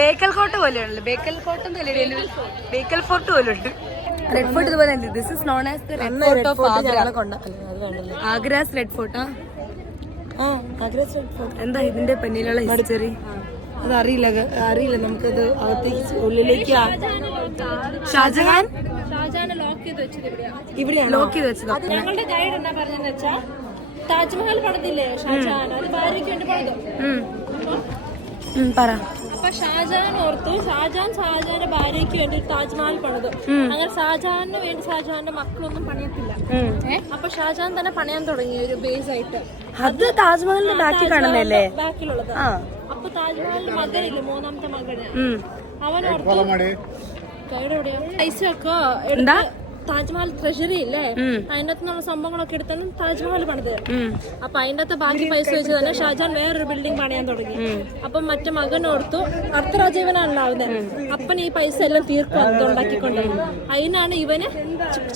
ബേക്കൽ കോട്ട പോലെയാണല്ലോ. ബേക്കൽ കോട്ട ബേക്കൽ ഫോർട്ട് പോലെ ഉണ്ട്. റെഡ് ഫോർട്ട് ഇതുപോലെ this is known as the red fort of Agra. Agra's red fort. എന്താ ഇതിന്റെ പിന്നിലുള്ള ഹിസ്റ്ററി? അത് അറിയില്ല നമുക്കത് അകത്തേക്ക് ഉള്ളിലേക്ക്. ഷാജഹാൻ ഇവിടെയാണ് ലോക്ക് ചെയ്ത് വെച്ചത്. ഞങ്ങളുടെ ഗൈഡ് എന്താ പറഞ്ഞെന്ന് വെച്ചാ താജ്മഹൽ പണിതില്ലേ ഷാജഹാൻ, അത് ഭാര്യയ്ക്ക് വേണ്ടി പണിതു. പറ. അപ്പൊ ഷാജഹാൻ ഓർത്തു ഷാജഹാന്റെ ഭാര്യയ്ക്ക് വേണ്ടി താജ്മഹൽ പണിതു. അങ്ങനെ ഷാജഹാന് വേണ്ടി ഷാജഹാന്റെ മക്കളൊന്നും പണിയത്തില്ല. അപ്പൊ ഷാജഹാൻ തന്നെ പണിയാൻ തുടങ്ങി ഒരു ബേസ് ആയിട്ട്. അത് താജ്മഹലിന്റെ ബാക്കിൽ കാണുന്നല്ലേ? ബാക്കിലുള്ളത്. അപ്പൊ താജ്മഹലിന്റെ മകനില്ലേ, മൂന്നാമത്തെ മകന്, അവൻ പൈസയൊക്കെ താജ്മഹൽ ട്രഷറി ഇല്ലേ, അതിന്റെ അകത്തുനിന്നുള്ള സംഭവങ്ങളൊക്കെ എടുത്താണ് താജ്മഹൽ പണിത്. അപ്പൊ അതിന്റെ അകത്ത് ബാക്കി പൈസ വെച്ച് തന്നെ ഷാജഹാൻ വേറൊരു ബിൽഡിംഗ് പണിയാൻ തുടങ്ങി. അപ്പം മറ്റേ മകനോർത്തു അടുത്ത രാജീവനാണുണ്ടാവുന്നത്, അപ്പൻ ഈ പൈസ എല്ലാം തീർക്കും അതുണ്ടാക്കിക്കൊണ്ട്. അതിനാണ് ഇവന്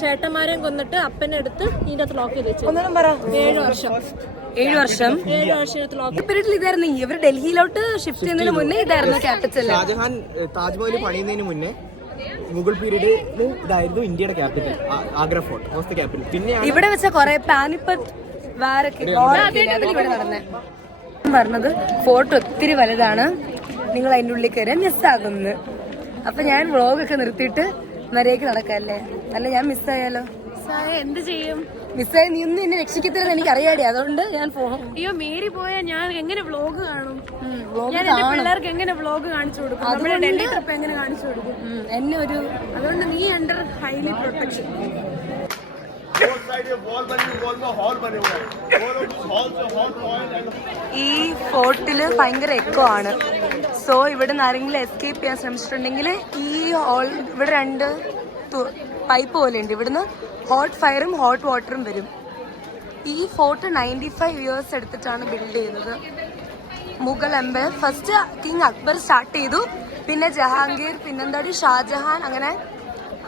ചേട്ടന്മാരെയും കൊന്നിട്ട് അപ്പനെ എടുത്ത് ഇതിന്റെ അകത്ത് ലോക്ക് ചെയ്ത് വെച്ചത്. 7 വർഷം ഇതായിരുന്നു. ഇവർ ഡൽഹിയിലോട്ട് ഷിഫ്റ്റ് ചെയ്യുന്നതിന് മുന്നേ ഇതായിരുന്നു ക്യാപിറ്റൽ. ഷാജഹാൻ താജ്മഹൽ പണിയുന്നതിന് മുന്നേ മുഗൾ പീരീഡ് ഇതായിരുന്നു ഇന്ത്യയുടെ capital, Agra fort was the capital. പിന്നെ ഇവിടെ വെച്ച കുറെ പാനിപ്പത്ത് വാരൊക്കെ പറഞ്ഞത് ഫോർട്ട് ഒത്തിരി വലുതാണ്, നിങ്ങൾ അതിന്റെ ഉള്ളിൽ കയറാൻ മിസ്സാകുന്നു. അപ്പൊ ഞാൻ വ്ളോഗൊക്കെ നിർത്തിയിട്ട് മര്യാദയ്ക്ക് നടക്കാല്ലേ? അല്ല ഞാൻ മിസ്സായാലോ? എന്ത് ചെയ്യും? മിസ്സായി നീ ഒന്നും എന്നെ രക്ഷിക്കത്തില്ലെന്ന് എനിക്ക് അറിയാടി, അതുകൊണ്ട് ഞാൻ അയ്യോ മേരി പോയാ ഞാൻ എങ്ങനെ വ്ളോഗ് കാണും? പിള്ളേർക്ക് എങ്ങനെ വ്ളോഗ് കാണിച്ചു കൊടുക്കും? ഡൽഹി ട്രിപ്പ് എങ്ങനെ കാണിച്ചു കൊടുക്കും? എന്നെ ഒരു അതുകൊണ്ട് നീ അണ്ടർ ഹൈലി പ്രൊട്ടക്ഷൻ. ഈ ഫോർട്ടില് ഭയങ്കര എക്കോ ആണ്. സോ ഇവിടെ നിന്ന് ആരെങ്കിലും എസ്കേപ്പ് ചെയ്യാൻ ശ്രമിച്ചിട്ടുണ്ടെങ്കിൽ ഈ ഹോൾ ഇവിടെ 2 പൈപ്പ് പോലെ ഉണ്ട്. ഇവിടുന്ന് ഹോട്ട് ഫയറും ഹോട്ട് വാട്ടറും വരും. ഈ ഫോർട്ട് 95 ഇയേഴ്സ് എടുത്തിട്ടാണ് ബിൽഡ് ചെയ്തത്. Mughal empire first king Akbar start ചെയ്തു, പിന്നെ ജഹാംഗീർ, പിന്നെന്താടി ഷാജഹാൻ, അങ്ങനെ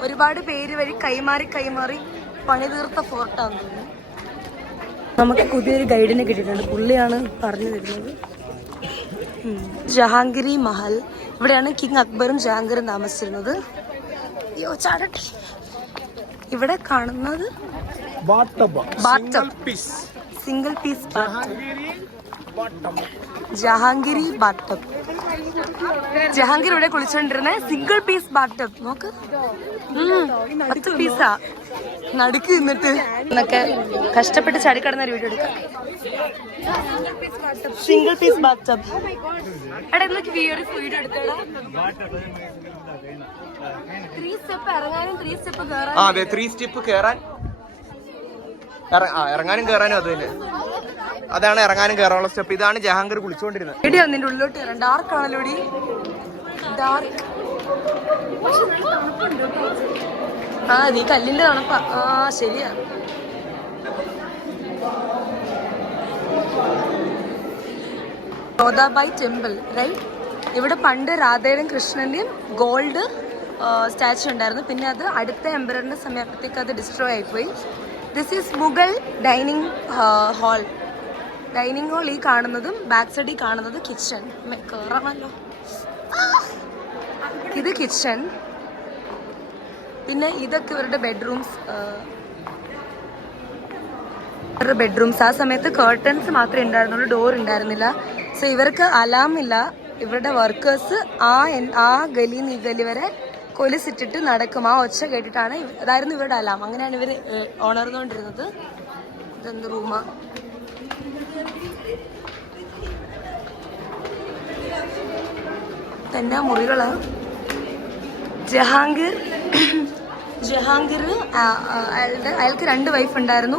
ഒരുപാട് പേര് വഴി കൈമാറി പണി തീർത്ത ഫോർട്ടാണ്. നമുക്ക് പുതിയൊരു ഗൈഡിനെ കിട്ടിയിട്ടുണ്ട്. പുള്ളിയാണ് പറഞ്ഞു തരുന്നത്. ജഹാംഗീരി മഹൽ. ഇവിടെയാണ് കിങ് അക്ബറും ജഹാംഗീറും താമസിച്ചിരുന്നത്. അയ്യോ ചാടട്ടെ. ഇവിടെ കാണുന്നത് സിംഗിൾ പീസ് ജഹാംഗീരി ബാത്ത്. ജഹാംഗീർ ഇവിടെ കുളിച്ചോണ്ടിരുന്ന സിംഗിൾ പീസ് ബാത്ത്. നോക്ക്, 10 പീസാ. നടുക്ക് നിന്നിട്ട് എന്നൊക്കെ കഷ്ടപ്പെട്ട് ചാടിക്കടന്ന ഒരു വീഡിയോ എടുക്കാം. Single piece bath. എടാ എന്നൊക്കെ വീഡിയോ എടുത്തോടാ. 3 സ്റ്റെപ്പ് ഇറങ്ങാനും 3 സ്റ്റെപ്പ് കയറാനും. അതെ, 3 സ്റ്റെപ്പ് കയറാൻ, ഇറങ്ങാനും കയറാനും അത് തന്നെ. അതാണ് ഇറങ്ങാനും കയറാനുള്ള സ്റ്റെപ്പ്. ഇതാണ് ജഹാംഗീർ കുളിച്ചോണ്ടിരുന്നത്. എടിയാ നിന്റെ ഉള്ളിലോട്ട് കയറാൻ. ഡാർക്ക് ആണല്ലോ ഡി, ഡാർക്ക്. നീ കല്ലിന്റെ തണുപ്പാ. ശരിയാ. ഗോദാബായി ടെമ്പിൾ റൈറ്റ്. ഇവിടെ പണ്ട് രാധയുടെയും കൃഷ്ണന്റെയും ഗോൾഡ് സ്റ്റാച്ചു ഉണ്ടായിരുന്നു. പിന്നെ അത് അടുത്ത എംപററിന്റെ സമയത്തേക്ക് അത് ഡിസ്ട്രോയ് ആയിപ്പോയി. This is Mughal dining hall. Dining hall ഈ കാണുന്നതും ബാക്ക് സൈഡിൽ കാണുന്നത് കിച്ചൺ. കയറണല്ലോ. ഇത് കിച്ചൺ. പിന്നെ ഇതൊക്കെ ഇവരുടെ ബെഡ്റൂംസ്. ആ സമയത്ത് കേർട്ടൻസ് മാത്രമേ ഉണ്ടായിരുന്നുള്ളൂ, ഡോർ ഉണ്ടായിരുന്നില്ല. സോ ഇവർക്ക് അലാം ഇല്ല. ഇവരുടെ വർക്കേഴ്സ് ആ ഗലി ഈ ഗലി വരെ കൊലുസിട്ടിട്ട് നടക്കും. ആ ഒച്ച കേട്ടിട്ടാണ്. അതായിരുന്നു ഇവരുടെ അലാം. അങ്ങനെയാണ് ഇവർ ഉണർന്നുകൊണ്ടിരുന്നത്. ഇതെന്ത് റൂമാ? തന്നെ മുറികളാ. ജഹാംഗീർ അയാൾക്ക് 2 വൈഫ് ഉണ്ടായിരുന്നു.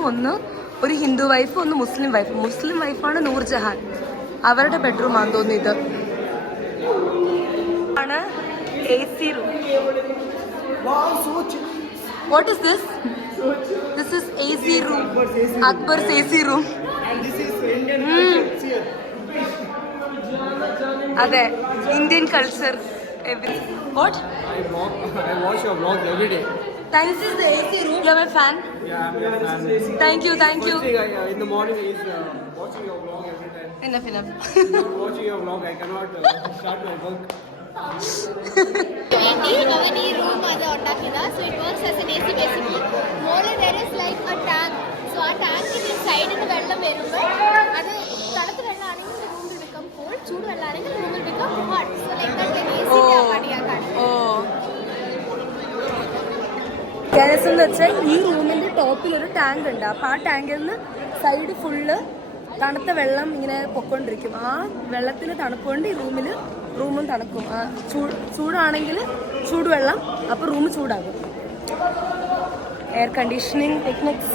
ഒരു ഹിന്ദു വൈഫ്, ഒന്ന് മുസ്ലിം വൈഫ്. മുസ്ലിം വൈഫാണ് നൂർജഹാൻ. അവരുടെ ബെഡ്റൂം ആണെന്ന് തോന്നുന്നു ഇത്. ആണ് AC room. What is this? This is AC room. Akbar's AC room. അതെ, Indian culture. What? I watch your vlogs every day. This is the AC room. You're my fan. Yeah, I'm your fan. Thank you. In the morning is watching your vlog every time. Enough. Not watching your vlog, I cannot start my work. അവൻ ഈ room അത് ഉണ്ടാക്കിയതാ. So it works as an AC basically. മോളിൽ there is like a tank. So ആ ടാങ്കിന്റെ സൈഡിൽ നിന്ന് വെള്ളം വരുമ്പോൾ അത് തണുത്ത വെള്ളമാണെങ്കിൽ the room will become cold. ചൂട് വെള്ളമാണെങ്കിൽ the room will become hot. So like that can easily പണിയാക്കാൻ. Keralam എന്ന് വെച്ചാൽ ഈ റൂമിന്റെ ടോപ്പിൽ ഒരു ടാങ്ക് ഉണ്ട്. അപ്പൊ ആ ടാങ്കിൽ നിന്ന് സൈഡ് ഫുള്ള് തണുത്ത വെള്ളം ഇങ്ങനെ പൊക്കോണ്ടിരിക്കും. ആ വെള്ളത്തിന് തണുപ്പ് കൊണ്ട് ഈ റൂമും തണുക്കും. ചൂടാണെങ്കിൽ ചൂടുവെള്ളം, അപ്പൊ റൂം ചൂടാകും. Air conditioning techniques.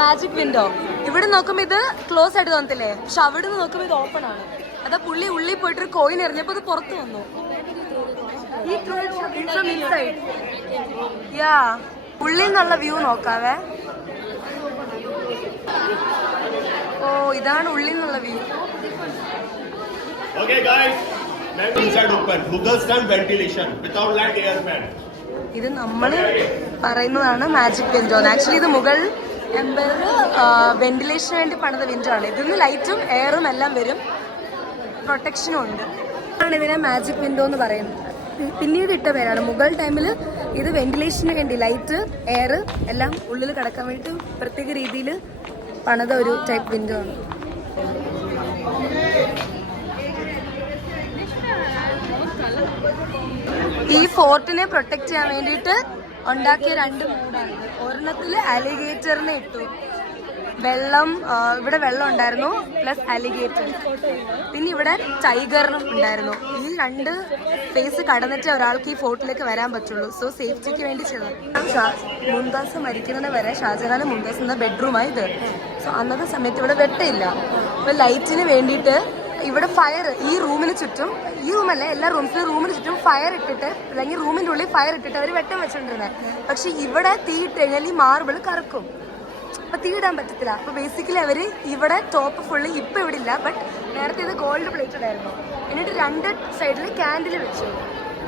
Magic window. ഇവിടെ നോക്കുമ്പോ ഇത് ക്ലോസ് ആയിട്ട് തോന്നത്തില്ലേ, പക്ഷെ അവിടെ നിന്ന് നോക്കുമ്പോ ഇത് ഓപ്പൺ ആണ്. അതാ പുള്ളി ഉള്ളിൽ പോയിട്ടൊരു കോയിൻ എറിഞ്ഞപ്പോ അത് പുറത്ത് വന്നു. ഉള്ളിൽ നിന്നുള്ള വ്യൂ നോക്കാവേ. ഓ, ഇതാണ് ഉള്ളിൽ നിന്നുള്ള view. Okay guys, let inside open. Mughal style ventilation without light air fan. ഇത് നമ്മൾ പറയുന്നതാണ് മാജിക് വിൻഡോ. ആക്ച്വലി ഇത് മുഗൾ എംപയർ വെന്റിലേഷന് വേണ്ടി പണിത വിൻഡോ ആണ്. ഇതിന് ലൈറ്റും എയറും എല്ലാം വരും, പ്രൊട്ടക്ഷനും ഉണ്ട്. ആണ് ഇതിനെ മാജിക് വിൻഡോ എന്ന് പറയുന്നത്. പിന്നീട് ഇട്ട പേരാണ്. മുഗൾ ടൈമിൽ ഇത് വെന്റിലേഷന് വേണ്ടി ലൈറ്റ് എയർ എല്ലാം ഉള്ളിൽ കിടക്കാൻ വേണ്ടി പ്രത്യേക രീതിയിൽ പണിത ഒരു ടൈപ്പ് വിൻഡോ ആണ്. ഈ ഫോർട്ടിനെ പ്രൊട്ടക്ട് ചെയ്യാൻ വേണ്ടിയിട്ട് ഉണ്ടാക്കിയ 2 മോഡാണ്. ഒരെണ്ണത്തിൽ അലിഗേറ്ററിനെ ഇട്ടു. വെള്ളം, ഇവിടെ വെള്ളം ഉണ്ടായിരുന്നു, പ്ലസ് അലിഗേറ്റർ. പിന്നെ ഇവിടെ ടൈഗറിനും ഉണ്ടായിരുന്നു. ഈ 2 ഫേസ് കടന്നിട്ട് ഒരാൾക്ക് ഈ ഫോർട്ടിലേക്ക് വരാൻ പറ്റുള്ളൂ. സോ സേഫ്റ്റിക്ക് വേണ്ടി ചെയ്തത്. മുംതാസ് മരിക്കുന്നതിന് വരെ ഷാജഹാൻ മുംതാസ് എന്ന ബെഡ്റൂമായി ഇത്. സോ അന്നത്തെ സമയത്ത് ഇവിടെ വെട്ടമില്ല. അപ്പൊ ലൈറ്റിന് വേണ്ടിയിട്ട് ഇവിടെ ഫയർ, ഈ റൂമിന് ചുറ്റും, ഈ റൂമല്ല എല്ലാ റൂമിന് ചുറ്റും ഫയർ ഇട്ടിട്ട്, അല്ലെങ്കിൽ റൂമിന്റെ ഉള്ളിൽ ഫയർ ഇട്ടിട്ട് അവർ വെട്ടം വെച്ചോണ്ടിരുന്നത്. പക്ഷെ ഇവിടെ തീയിട്ട് കഴിഞ്ഞാൽ ഈ മാർബിൾ കറക്കും. അപ്പൊ തീയിടാൻ പറ്റത്തില്ല. അപ്പൊ ബേസിക്കലി അവര് ഇവിടെ ടോപ്പ് ഫുള്ള് ഇപ്പൊ ഇവിടെ ഇല്ല, ബട്ട് നേരത്തെ ഇത് ഗോൾഡ് പ്ലേറ്റഡ് ആയിരുന്നു. എന്നിട്ട് 2 സൈഡിൽ ക്യാൻഡിൽ വെച്ചു.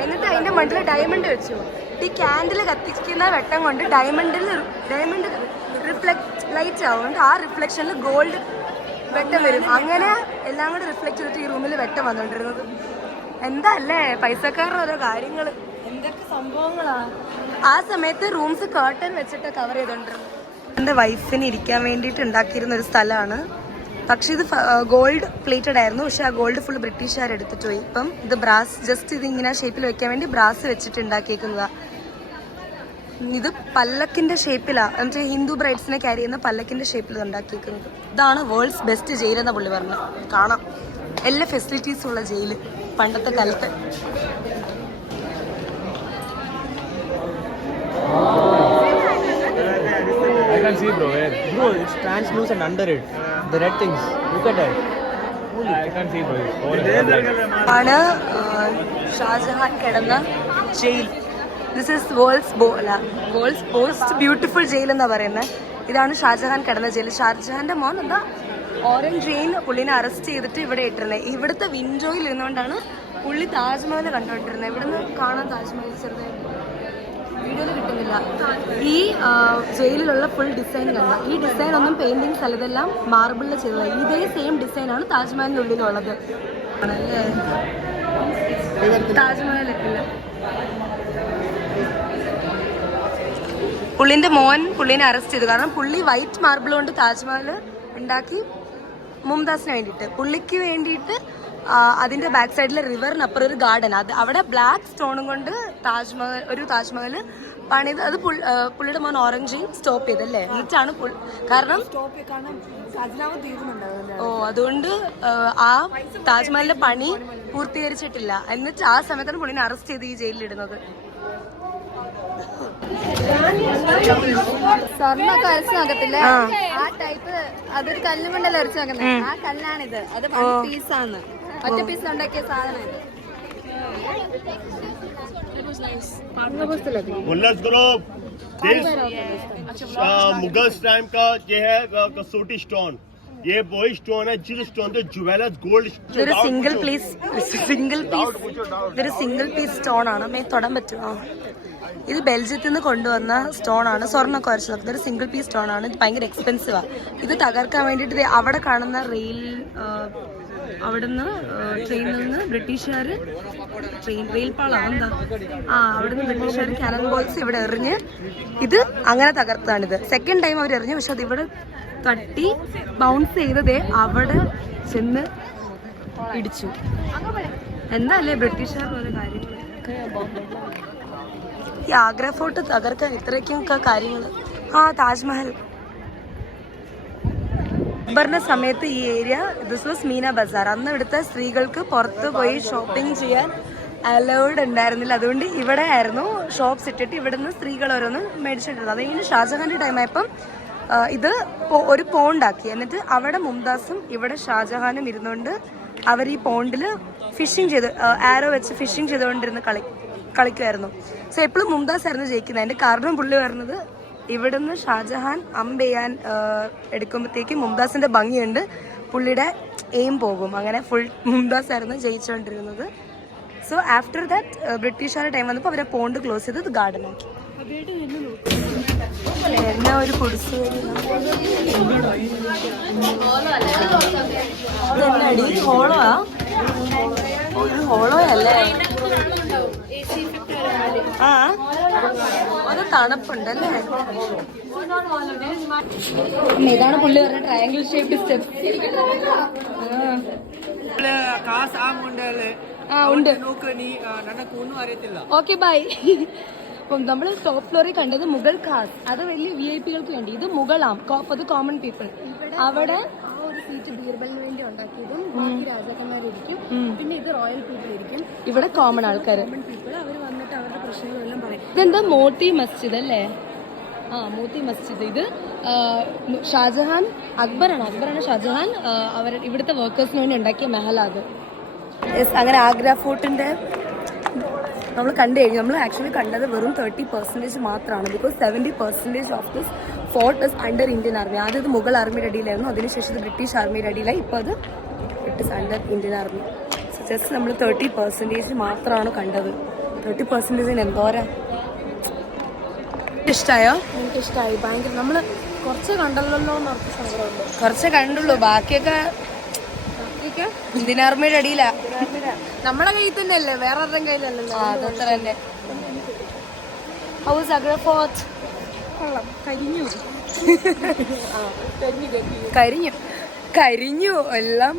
എന്നിട്ട് അതിന്റെ മണ്ടിൽ ഡയമണ്ട് വെച്ചു. ഈ ക്യാൻഡിൽ കത്തിക്കുന്ന വെട്ടം കൊണ്ട് ഡയമണ്ട് റിഫ്ലക്ട് ലൈറ്റ് ആവുന്നുണ്ട്. ആ റിഫ്ലക്ഷനിൽ ഗോൾഡ് വെട്ടം വരും. അങ്ങനെ എല്ലാം കൂടെ റിഫ്ലക്ട് ചെയ്തിട്ട് ഈ റൂമിൽ വെട്ടം വന്നോണ്ടിരുന്നത്. എന്താ അല്ലേ പൈസക്കാരുടെ ഓരോ കാര്യങ്ങള്, എന്തൊക്കെ സംഭവങ്ങളാ. ആ സമയത്ത് റൂംസ് കർട്ടൻ വെച്ചിട്ട് കവർ ചെയ്തോണ്ടിരുന്നത്. എൻ്റെ വൈഫിന് ഇരിക്കാൻ വേണ്ടിയിട്ട് ഉണ്ടാക്കിയിരുന്ന ഒരു സ്ഥലമാണ്. പക്ഷെ ഇത് ഗോൾഡ് പ്ലേറ്റഡ് ആയിരുന്നു. പക്ഷെ ആ ഗോൾഡ് ഫുൾ ബ്രിട്ടീഷുകാർ എടുത്തിട്ട് പോയി. ഇപ്പം ഇത് ബ്രാസ്, ജസ്റ്റ് ഇത് ഇങ്ങനെ ഷേപ്പിൽ വെക്കാൻ വേണ്ടി ബ്രാസ് വെച്ചിട്ട് ഉണ്ടാക്കിയേക്കുന്നതാ. ഇത് പല്ലക്കിന്റെ ഷേപ്പിലാ, എന്നുവെച്ചാൽ ഹിന്ദു ബ്രൈഡ്സിനെ ക്യാരി ചെയ്യുന്ന പല്ലക്കിന്റെ ഷേപ്പിൽ ഉണ്ടാക്കിയേക്കുന്നത്. ഇതാണ് വേൾഡ്സ് ബെസ്റ്റ് ജയിൽ എന്ന പുള്ളി പറഞ്ഞു. കാണാം, എല്ലാ ഫെസിലിറ്റീസും ഉള്ള ജയില് പണ്ടത്തെ കാലത്ത്. I can see bro. Bro, it's translucent under it. The red things. Look at that. I can see bro. ആണ് ഷാജഹാൻ കിടന്ന jail. This is worlds most beautiful jail എന്നാ പറയുന്നത്. ഇതാണ് ഷാജഹാൻ കിടന്ന ജയിൽ. ഷാജഹാന്റെ മോൻ എന്താ ഓറഞ്ച് റെയിൻ പുള്ളിനെ അറസ്റ്റ് ചെയ്തിട്ട് ഇവിടെ ഇട്ടിരുന്നത്. ഇവിടുത്തെ വിൻഡോയിൽ ഇരുന്നുകൊണ്ടാണ് പുള്ളി താജ്മഹൽ കണ്ടുകൊണ്ടിരുന്നത്. ഇവിടുന്ന് കാണാൻ താജ്മഹൽ ചെറുതായിട്ട് വീഡിയോയിൽ കിട്ടുന്നില്ല. ഈ ജയിലിലുള്ള ഫുൾ ഡിസൈൻ കണ്ട. ഈ ഡിസൈൻ ഒന്നും പെയിന്റിങ്സ് അല്ല, ഇതെല്ലാം മാർബിളിൽ ചെയ്തത്. ഇതേ സെയിം ഡിസൈനാണ് താജ്മഹലിനുള്ളിലുള്ളത്. ആണല്ലേ താജ്മഹൽ ഇല്ല. പുള്ളിന്റെ മോൻ പുള്ളിനെ അറസ്റ്റ് ചെയ്തു. കാരണം പുള്ളി വൈറ്റ് മാർബിൾ കൊണ്ട് താജ്മഹൽ ഉണ്ടാക്കി മുംതാസിന് വേണ്ടിയിട്ട്. പുള്ളിക്ക് വേണ്ടിയിട്ട് അതിന്റെ ബാക്ക് സൈഡിലെ റിവറിനപ്പുറം ഒരു ഗാർഡൻ, അത് അവിടെ ബ്ലാക്ക് സ്റ്റോണും കൊണ്ട് താജ്മഹൽ പണിത്. അത് പുള്ളിയുടെ മോൻ ഓറഞ്ചിങ് സ്റ്റോപ്പ് ചെയ്തല്ലേ. എന്നിട്ടാണ് കാരണം അതുകൊണ്ട് ആ താജ്മഹലിന്റെ പണി പൂർത്തീകരിച്ചിട്ടില്ല. എന്നിട്ട് ആ സമയത്താണ് പുള്ളിനെ അറസ്റ്റ് ചെയ്ത് ഈ ജയിലിലിടുന്നത്. സ്വർണ്ണൊക്കെ അരച്ചു നോക്കത്തില്ല, ആ ടൈപ്പ്. അതൊരു കല്ലും കൊണ്ടല്ലേ അരച്ചു നോക്കുന്നത്. ആ കല്ലാണിത്. അത് പീസാണ്, ഒറ്റ പീസ് ഉണ്ടാക്കിയ സാധനം. मुगल टाइम का ये है कसौटी स्टोन. ये वही स्टोन है जिस स्टोन पे ज्वेलर्स गोल्ड. ഇതൊരു സിംഗിൾ പീസ് സ്റ്റോൺ ആണ്. മേ തൊടാൻ പറ്റുമോ? ഇത് ബെൽജിയത്തിൽ നിന്ന് കൊണ്ടുവന്ന സ്റ്റോൺ ആണ്, സ്വർണ്ണമൊക്കെ വരച്ചത്. ഇതൊരു സിംഗിൾ പീസ് സ്റ്റോൺ ആണ്, ഇത് ഭയങ്കര എക്സ്പെൻസീവാണ്. ഇത് തകർക്കാൻ വേണ്ടിയിട്ട് അവിടെ കാണുന്ന അവിടുന്ന് ട്രെയിനിൽ നിന്ന് ബ്രിട്ടീഷുകാർ റെയിൽ പാളമാണ് എന്താ അവിടുന്ന് ബ്രിട്ടീഷുകാർ കാനൺ ബോൾസ് ഇവിടെ എറിഞ്ഞ് ഇത് അങ്ങനെ തകർത്തതാണിത്. സെക്കൻഡ് ടൈം അവർ എറിഞ്ഞു, പക്ഷെ അത് ഇവിടെ തട്ടി ബൗൺസ് ചെയ്തതേ അവിടെ ചെന്ന് ഇടിച്ചു. എന്താ അല്ലേ ബ്രിട്ടീഷുകാർ പോലെ കാര്യങ്ങൾ. ഈ ആഗ്ര ഫോർട്ട് തകർക്കാൻ ഇത്രയ്ക്കൊക്കെ കാര്യങ്ങൾ. താജ്മഹൽ അക്ബറിന്റെ സമയത്ത് ഈ area this was Meena Bazaar. അന്ന് ഇവിടുത്തെ സ്ത്രീകൾക്ക് പുറത്ത് പോയി ഷോപ്പിംഗ് ചെയ്യാൻ അലൗഡ് ഉണ്ടായിരുന്നില്ല. അതുകൊണ്ട് ഇവിടെ ആയിരുന്നു ഷോപ്സ് ഇട്ടിട്ട് ഇവിടുന്ന് സ്ത്രീകൾ ഓരോന്ന് മേടിച്ചിട്ടുള്ളത്. അതെങ്കിലും ഷാജഹാന്റെ ടൈം ആയപ്പം ഇത് ഒരു പോണ്ടാക്കി. എന്നിട്ട് അവിടെ മുംതാസും ഇവിടെ ഷാജഹാനും ഇരുന്നുകൊണ്ട് അവർ ഈ പോണ്ടിൽ ഫിഷിങ് ചെയ്ത് ആരോ വെച്ച് ഫിഷിങ് ചെയ്തുകൊണ്ടിരുന്ന് കളിക്കുമായിരുന്നു. സോ എപ്പോഴും മുംതാസ് ആയിരുന്നു ജയിക്കുന്നത്. അതിന്റെ കാരണം പുള്ളി പറഞ്ഞത് ഇവിടുന്ന് ഷാജഹാൻ അമ്പ് ചെയ്യാൻ എടുക്കുമ്പോഴത്തേക്കും മുംതാസിന്റെ ഭംഗിയുണ്ട്, പുള്ളിയുടെ എയിം പോകും. അങ്ങനെ ഫുൾ മുംതാസ് ആയിരുന്നു ജയിച്ചുകൊണ്ടിരുന്നത്. സോ ആഫ്റ്റർ ദാറ്റ് ബ്രിട്ടീഷുകാരുടെ ടൈം വന്നപ്പോൾ അവരെ പോണ്ട് ക്ലോസ് ചെയ്ത് ഗാർഡൻ ആക്കി. എന്നാ ഒരു കുടിസ് ഹോളോ ഒരു ഹോളോ അല്ലേ? അത് തണുപ്പുണ്ടല്ലേ. ഇതാണ് പുള്ളി പറഞ്ഞ ട്രയാങ്കിൾ ഷേപ്പ് സ്റ്റെപ്പ്. ഉണ്ട്. Okay bye. അപ്പം നമ്മൾ ടോപ്പ് ഫ്ലോറിൽ കണ്ടത് മുഗൾ ഖാസ്, അത് വലിയ VIP-കൾക്ക് വേണ്ടി. ഇത് മുഗളാം, അത് കോമൺ പീപ്പിൾ. അവിടെ ഒരു സീറ്റ് ബീർബലിന് വേണ്ടി ഉണ്ടാക്കിയതും ബാക്കി രാജാക്കന്മാരിരിക്കും. പിന്നെ ഇത് റോയൽ പീപ്പിൾ ഇരിക്കും. ഇവിടെ കോമൺ ആൾക്കാർ, കോമൺ പീപ്പിൾ. അവർ വന്നിട്ട് അവരുടെ പ്രശ്നങ്ങളെല്ലാം പറയും. ഇതെന്താ മോത്തി മസ്ജിദ് അല്ലേ? മോത്തി മസ്ജിദ്. ഇത് ഷാജഹാൻ അക്ബറാണ് ഷാജഹാൻ ഇവിടുത്തെ വർക്കേഴ്സിന് വേണ്ടി ഉണ്ടാക്കിയ മെഹലാത്. അങ്ങനെ ആഗ്ര ഫോർട്ടിന്റെ നമ്മൾ കണ്ടു കഴിഞ്ഞു. നമ്മൾ ആക്ച്വലി കണ്ടത് വെറും 30% മാത്രമാണ്. Because 70% of this fort is under Indian army. ആദ്യം ഇത് മുഗൾ ആർമിയുടെ അടിയിലായിരുന്നു, അതിനുശേഷം ഇത് ബ്രിട്ടീഷ് ആർമിയുടെ അടിയിലായി. ഇപ്പോൾ അത് it is under Indian army. So just നമ്മൾ 30% മാത്രമാണ് കണ്ടത്. 30% എന്തോരാ. ഇഷ്ടമായോ? എനിക്ക് ഇഷ്ടമായി ഭയങ്കര. നമ്മൾ കുറച്ച് കണ്ടല്ലോ എന്ന് ഓർത്ത് സങ്കടമുണ്ട്. കുറച്ചേ കണ്ടുള്ളൂ, ബാക്കിയൊക്കെ ഇന്ത്യൻ ആർമിയുടെ അടിയിലാ. നമ്മളെ കയ്യിൽ തന്നെ അല്ലേ, വേറെ ആരുടെയും കയ്യിലല്ലല്ലോ. അതത്ര തന്നെ. House Agra fort? കരിഞ്ഞു എല്ലാം.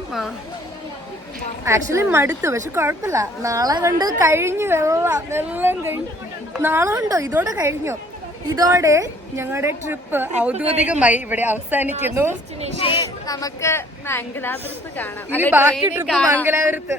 ആക്ച്വലി മടുത്തു, പക്ഷെ കുഴപ്പമില്ല. നാളെ കണ്ട് കഴിഞ്ഞു, എല്ലാം കഴിഞ്ഞു. നാളെ ഉണ്ടോ? ഇതോടെ കഴിഞ്ഞു. ഇതോടെ ഞങ്ങളുടെ ട്രിപ്പ് ഔദ്യോഗികമായി ഇവിടെ അവസാനിക്കുന്നു. നമുക്ക് മംഗലാപുരത്ത് കാണാം. ഇനി ബാക്കി ട്രിപ്പ് മംഗലാപുരത്ത്.